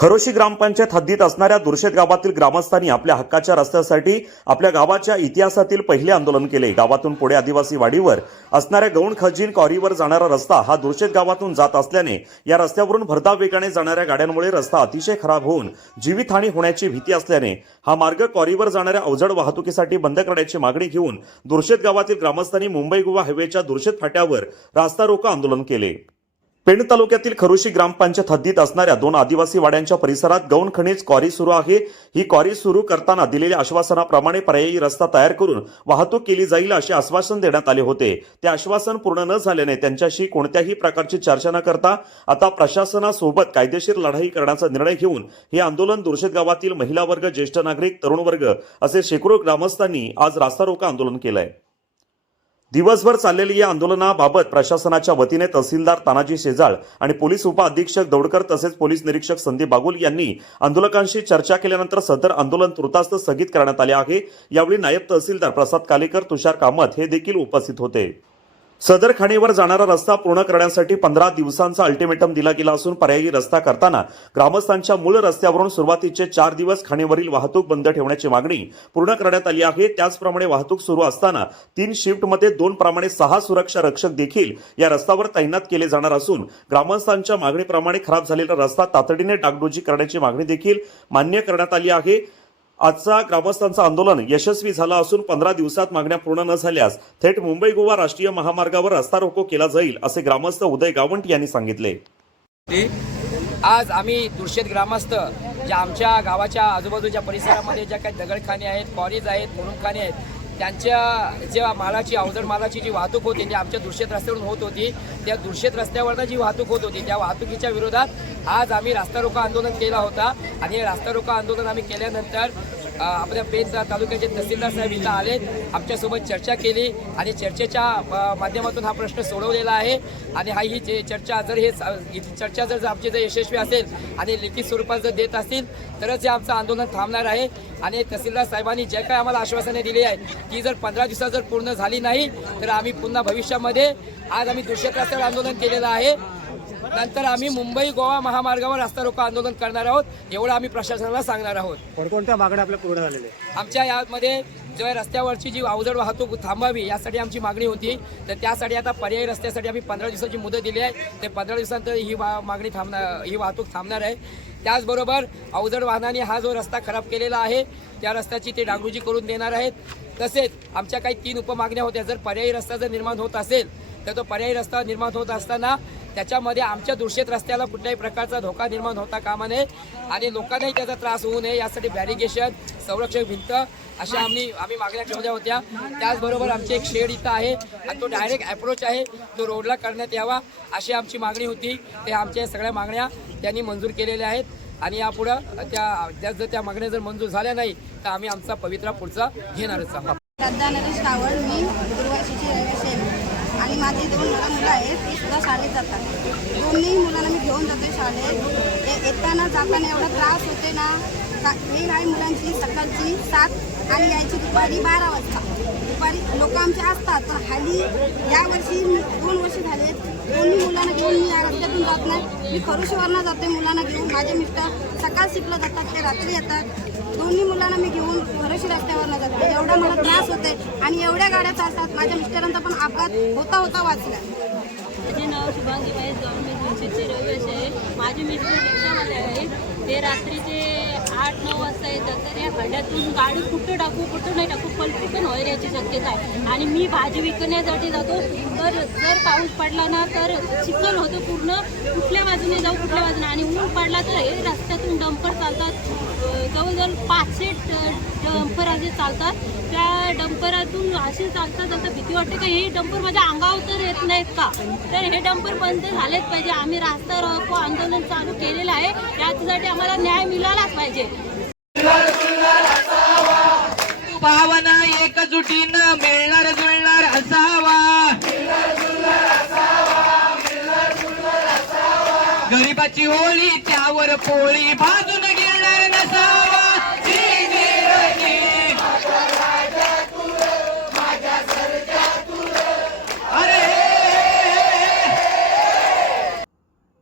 खरोशी ग्रामपंचायत हद्दीत असणाऱ्या दुर्शेत गावातील ग्रामस्थांनी आपल्या हक्काच्या रस्त्यासाठी आपल्या गावाच्या इतिहासातील पहिले आंदोलन केले. गावातून पुढे आदिवासी वाडीवर असणाऱ्या गौण खजीन कॉरीवर जाणारा रस्ता हा दुर्शेत गावातून जात असल्याने या रस्त्यावरून भरधाव वेगाने जाणाऱ्या गाड्यांमुळे रस्ता अतिशय खराब होऊन जीवितहानी होण्याची भीती असल्याने हा मार्ग कॉरीवर जाणाऱ्या अवजड वाहतुकीसाठी बंद करण्याची मागणी घेऊन दुर्शेत गावातील ग्रामस्थांनी मुंबई गोवा हायवेच्या दुर्शेत फाट्यावर रास्ता रोको आंदोलन केले. पेण तालुक्यातील खरोशी ग्रामपंचायत हद्दीत असणाऱ्या दोन आदिवासी वाड्यांच्या परिसरात गौण खनिज क्वारी सुरू आहे. ही क्वारी सुरू करताना दिलेल्या आश्वासनाप्रमाणे पर्यायी रस्ता तयार करून वाहतूक केली जाईल असे आश्वासन देण्यात आले होते. ते आश्वासन पूर्ण न झाल्याने त्यांच्याशी कोणत्याही प्रकारची चर्चा न करता आता प्रशासनासोबत कायदेशीर लढाई करण्याचा निर्णय घेऊन हे आंदोलन दुर्शेत गावातील महिला वर्ग ज्येष्ठ नागरिक तरुण वर्ग असे शेकडो ग्रामस्थांनी आज रास्ता रोका आंदोलन केलंय. दिवसभर चाललेली या आंदोलनाबाबत प्रशासनाच्या वतीने तहसीलदार तानाजी शेजाळ आणि पोलीस उपअधीक्षक दौडकर तसेच पोलीस निरीक्षक संदीप बागुल यांनी आंदोलकांशी चर्चा केल्यानंतर सदर आंदोलन तुर्तास्त स्थगित करण्यात आले आहे. यावेळी नायब तहसीलदार प्रसाद कालेकर तुषार कामत हे देखील उपस्थित होते. सदर खाणीवर जाणारा रस्ता पूर्ण करण्यासाठी पंधरा दिवसांचा अल्टिमेटम दिला गेला असून पर्यायी रस्ता करताना ग्रामस्थांच्या मूळ रस्त्यावरून सुरुवातीचे चार दिवस खाणीवरील वाहतूक बंद ठेवण्याची मागणी पूर्ण करण्यात आली आहे. त्याचप्रमाणे वाहतूक सुरू असताना तीन शिफ्टमध्ये दोन प्रमाणे सहा सुरक्षा रक्षक देखील या रस्त्यावर तैनात केले जाणार असून ग्रामस्थांच्या मागणीप्रमाणे खराब झालेला रस्ता तातडीने डागडुजी करण्याची मागणी देखील मान्य करण्यात आली आहे. आजचा ग्रामस्थांचं आंदोलन यशस्वी झालं असून पंधरा दिवसात मागण्या पूर्ण न झाल्यास थेट मुंबई गोवा राष्ट्रीय महामार्गावर रस्ता रोको केला जाईल असे ग्रामस्थ उदय गावंट यांनी सांगितले. आज आम्ही दुर्शेत ग्रामस्थ ज्या आमच्या गावाच्या आजूबाजूच्या परिसरामध्ये ज्या काही दगडखाने आहेत कॉरीज आहेत मुरुमखाने आहेत त्यांच्या ज्या मालाची अवजड मालाची जी वाहतूक होती ती आमच्या दुर्शेत रस्त्यावरून होत होती त्या दुर्शेत रस्त्यावरनं जी वाहतूक होत होती त्या वाहतुकीच्या विरोधात आज आम्ही रास्ता रोको आंदोलन केला होता. आणि हे रास्ता रोको आंदोलन आम्ही केल्यानंतर आपल्या पेठ तालुक्याचे तहसीलदार साहेब इथं आलेत. आमच्यासोबत चर्चा केली आणि चर्चेच्या माध्यमातून हा प्रश्न सोडवलेला आहे. आणि हा ही जे चर्चा जर हे चर्चा जर आमची जर यशस्वी असेल आणि लिखित स्वरूपात जर देत असतील तरच हे आमचं आंदोलन थांबणार आहे. आणि तहसीलदार साहेबांनी जे काय आम्हाला आश्वासने दिली आहेत ती जर पंधरा दिवसात जर पूर्ण झाली नाही तर आम्ही पुन्हा भविष्यामध्ये आज आम्ही दुष्यत रस्त्यावर आंदोलन केलेलं आहे. नंतर आम्ही मुंबई गोवा महामार्गावर रस्ता रोको आंदोलन करणार आहोत. एवढं आम्ही प्रशासनाला सांगणार आहोत. कोणकोणत्या मागण्या आपल्या पूर्ण झालेल्या? आमच्या यामध्ये जो रस्त्यावरची जी अवजड वाहतूक थांबावी यासाठी आमची मागणी होती. तर त्यासाठी आता पर्यायी रस्त्यासाठी आम्ही पंधरा दिवसाची मुदत दिली आहे. ते पंधरा दिवसानंतर ही मागणी थांबणार ही वाहतूक थांबणार आहे. त्याचबरोबर अवजड वाहनाने हा जो रस्ता खराब केलेला आहे त्या रस्त्याची ते डागडुजी करून देणार आहेत. तसेच आमच्या काही तीन उपमागण्या होत्या. जर पर्यायी रस्ता जर निर्माण होत असेल तर तो पर्यायी रस्ता निर्माण होत असताना त्याच्यामध्ये आमच्या दुर्शेत रस्त्याला कुठल्याही प्रकारचा धोका निर्माण होता कामा नये आणि लोकांनाही त्याचा त्रास होऊ नये यासाठी बॅरिगेशन संरक्षक भिंत अशा आम्ही आम्ही मागण्या ठेवल्या होत्या. त्याचबरोबर आमची एक शेड इथं आहे आणि तो डायरेक्ट अप्रोच आहे. तो रोडला करण्यात यावा अशी आमची मागणी होती. ते आमच्या सगळ्या मागण्या त्यांनी मंजूर केलेल्या आहेत आणि यापुढं त्या त्या जर त्या मागण्या जर मंजूर झाल्या नाही तर आम्ही आमचा पवित्रा पुढचा घेणारच आहोत श्रद्धा नरेश रावळ मी गुरुवाशीची रहिवासी आणि माझे दोन लहान मुलं आहेत ते सुद्धा शाळेत जातात. दोन्ही मुलांना मी घेऊन जाते शाळेत. येताना जाताना एवढा त्रास होते ना का- ट्रेन आहे मुलांची सकाळची सात आणि यायची दुपारी बारा वाजता. दुपारी लोक आमचे असतात पण हल्ली यावर्षी मी- दोन वर्ष झाले दोन्ही मुलांना घेऊन मी या रस्त्यातून जात नाही. मी खरुशीवरनं जाते मुलांना घेऊन. माझे मिस्टर सकाळ शिकलं जातात ते रात्री येतात. दोन्ही मुलांना मी घेऊन खरोशी रस्त्यावर जाते. एवढा मला त्रास होते आणि एवढ्या गाड्या चालतात. माझ्या मिस्टरांचा पण अपघात होता होता वाचला. माझे नाव शुभांगी महेश जाऊन मी दोनशेचे रहिवासी आहे. माझे मिस्टर रिक्षामध्ये आहेत. ते रात्रीचे आठ नऊ वाजता येतात. तर या खड्ड्यातून गाडी कुठं टाकू कुठं नाही टाकू पलटी पण होईल याची शक्यता आहे. आणि मी भाजी विकण्यासाठी जातो. तर जर पाऊस पडला ना तर चिखल होतो पूर्ण. कुठल्या बाजूने जाऊ कुठल्या बाजूने. आणि ऊन पडला तर हे रस्त्यातून डंपर चालतात. पाचशे डंपर असे चालतात. त्या डंपरातून असे चालता चालता भीती वाटते का हे डंपर माझ्या अंगावर तर येत नाहीत का? तर हे डंपर बंद झालेच पाहिजे. आम्ही रास्ता रोको आंदोलन चालू केलेलं आहे. याच्यासाठी आम्हाला न्याय मिळालाच पाहिजे. भावना एकजुटीनं मिळणार जुळणार असावा. गरीबाची होळी त्यावर पोळी भाजून घेणार नसावा जी, जी, जी. अरे